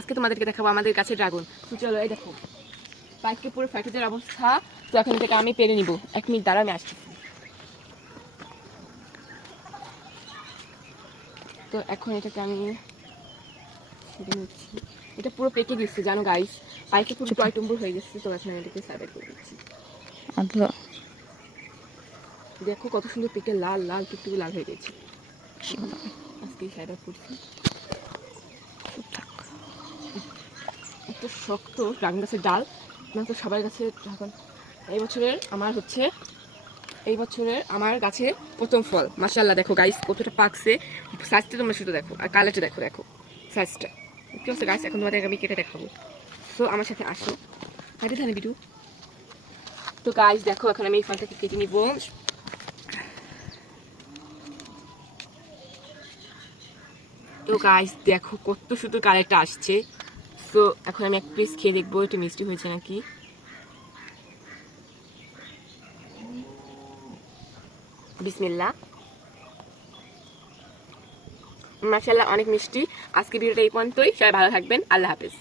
আজকে তোমাদেরকে দেখাবো আমাদের কাছে ড্রাগন। তো চলো, এই দেখো পাইকে পুরো ফ্যাটিদের অবস্থা। তো এখান থেকে আমি পেরে নিব, 1 মিনিট দ্বারা আমি আসছি। তো এখন এটাকে আমি ছেড়ে নিচ্ছি। এটা পুরো পেকে গেছে জানো গাইস, পাইকে পুরো টয় টুম্বুর হয়ে গেছে। তো এখন আমি এটাকে সাইড করে দিচ্ছি। দেখো কত সুন্দর পেকে লাল লাল টুকটুকে লাল হয়ে গেছে। আজকে সাইড করছি। এত শক্ত ড্রাগন গাছের ডাল, তো সবার কাছে ড্রাগন। এই বছরের আমার গাছে প্রথম ফল। মাশাআল্লাহ, দেখো গাইস কতটা পাকছে। সাইজটা তোমরা শুধু দেখো, আর কালারটা দেখো, দেখো সাইজটা কি হচ্ছে গাইস। এখন তোমাদের আমি কেটে দেখাবো। সো আমার সাথে আসো, কাটে ধানে বিটু। তো গাইস দেখো, এখন আমি এই ফলটাকে কেটে নিব। তো গাইস দেখো কত সুন্দর কালারটা আসছে। তো এখন আমি এক পিস খেয়ে দেখবো একটু মিষ্টি হয়েছে নাকি। বিসমিল্লাহ। মাশাআল্লাহ, অনেক মিষ্টি। আজকে ভিডিওটা এই পর্যন্তই। সবাই ভালো থাকবেন। আল্লাহ হাফেজ।